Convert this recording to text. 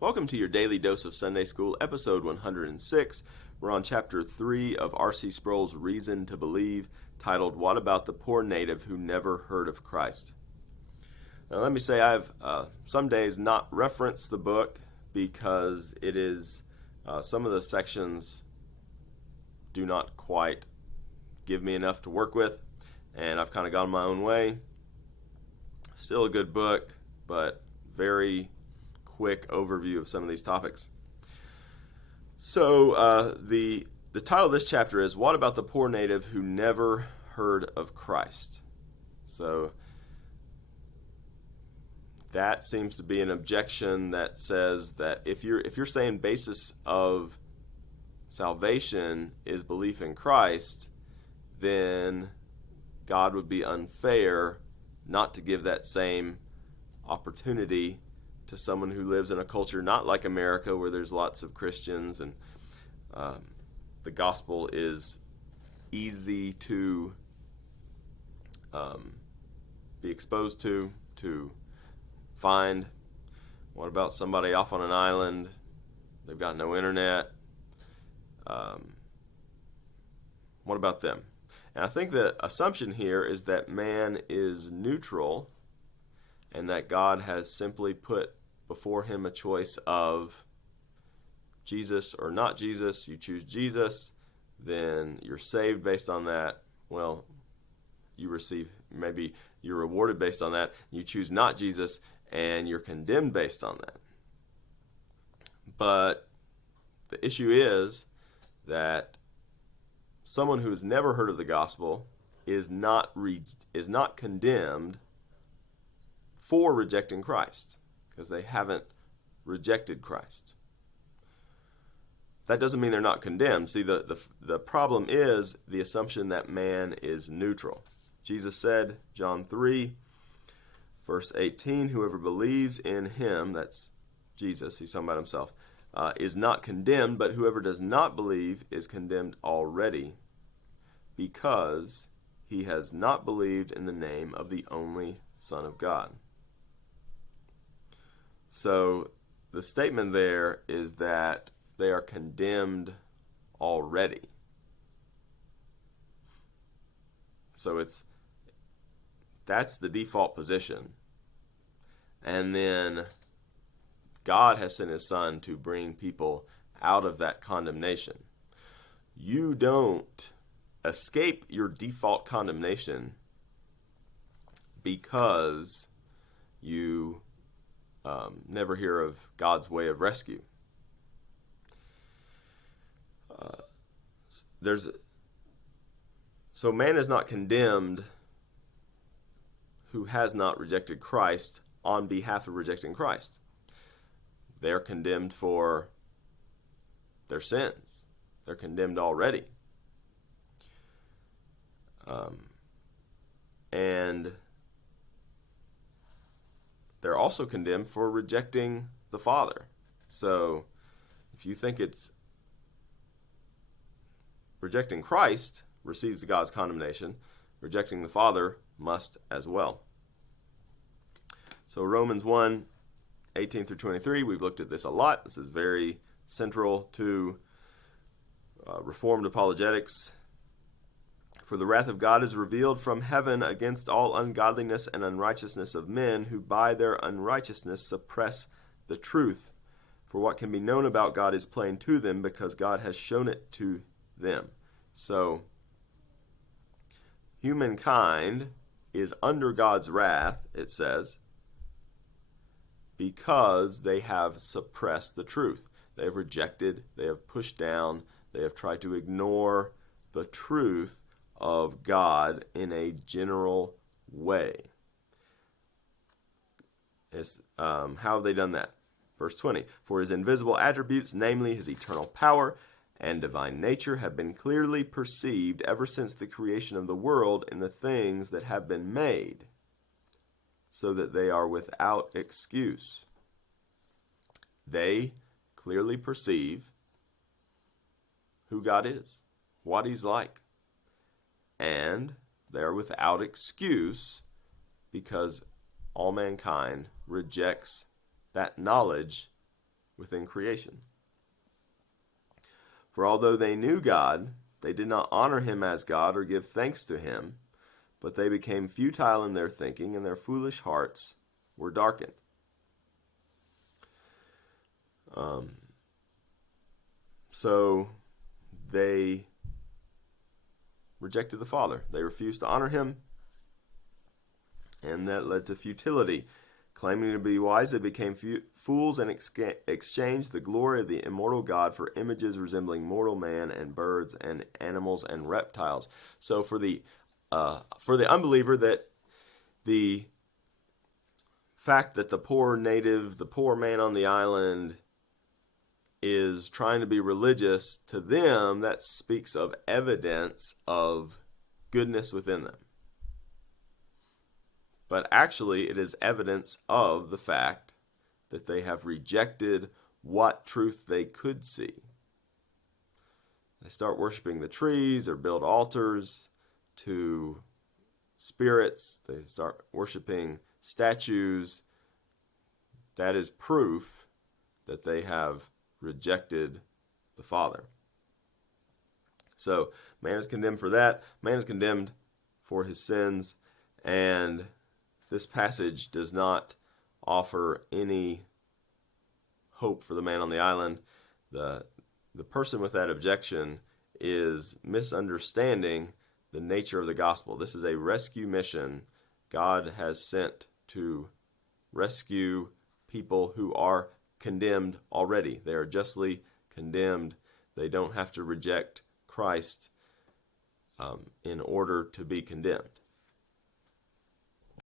Welcome to your Daily Dose of Sunday School, episode 106. We're on chapter 3 of R.C. Sproul's Reason to Believe, titled, What About the Poor Native Who Never Heard of Christ? Now let me say I've some days not referenced the book because it is, some of the sections do not quite give me enough to work with, and I've kind of gone my own way. Still a good book, but very quick overview of some of these topics. So the title of this chapter is What About the Poor Native Who Never Heard of Christ? So that seems to be an objection that says that if you're saying basis of salvation is belief in Christ, then God would be unfair not to give that same opportunity to someone who lives in a culture not like America, where there's lots of Christians and the gospel is easy to be exposed to find. What about somebody off on an island? They've got no internet. What about them? And I think the assumption here is that man is neutral and that God has simply put before him a choice of Jesus or not Jesus. You choose Jesus, then you're saved based on that. Well, maybe you're rewarded based on that. You choose not Jesus, and you're condemned based on that. But the issue is that someone who has never heard of the gospel is not condemned for rejecting Christ, because they haven't rejected Christ. That doesn't mean they're not condemned. See, the problem is the assumption that man is neutral. Jesus said, John 3, verse 18, whoever believes in him, that's Jesus, he's talking about himself, is not condemned, but whoever does not believe is condemned already, because he has not believed in the name of the only Son of God. So the statement there is that they are condemned already. So that's the default position. And then God has sent his Son to bring people out of that condemnation. You don't escape your default condemnation because you never hear of God's way of rescue. So man is not condemned who has not rejected Christ on behalf of rejecting Christ. They're condemned for their sins. They're condemned already. And they're also condemned for rejecting the Father. So if you think it's rejecting Christ receives God's condemnation, rejecting the Father must as well. So Romans 1, 18 through 23, we've looked at this a lot. This is very central to Reformed Apologetics. For the wrath of God is revealed from heaven against all ungodliness and unrighteousness of men who by their unrighteousness suppress the truth. For what can be known about God is plain to them, because God has shown it to them. So, humankind is under God's wrath, it says, because they have suppressed the truth. They have rejected, they have pushed down, they have tried to ignore the truth of God in a general way. How have they done that? Verse 20, for his invisible attributes, namely his eternal power and divine nature, have been clearly perceived ever since the creation of the world in the things that have been made, so that they are without excuse. They clearly perceive who God is, what he's like, and they're without excuse because all mankind rejects that knowledge within creation. For although they knew God, they did not honor him as God or give thanks to him, but they became futile in their thinking, and their foolish hearts were darkened. So they rejected the Father. They refused to honor him, and that led to futility. Claiming to be wise, they became fools and exchanged the glory of the immortal God for images resembling mortal man and birds and animals and reptiles. So for the unbeliever, that the fact that the poor native, the poor man on the island, is trying to be religious, to them that speaks of evidence of goodness within them. But actually it is evidence of the fact that they have rejected what truth they could see. They start worshiping the trees or build altars to spirits. They start worshiping statues. That is proof that they have rejected the Father. So man is condemned for that. Man is condemned for his sins, and this passage does not offer any hope for the man on the island. The person with that objection is misunderstanding the nature of the gospel. This is a rescue mission God has sent to rescue people who are condemned already. They are justly condemned. They don't have to reject Christ in order to be condemned.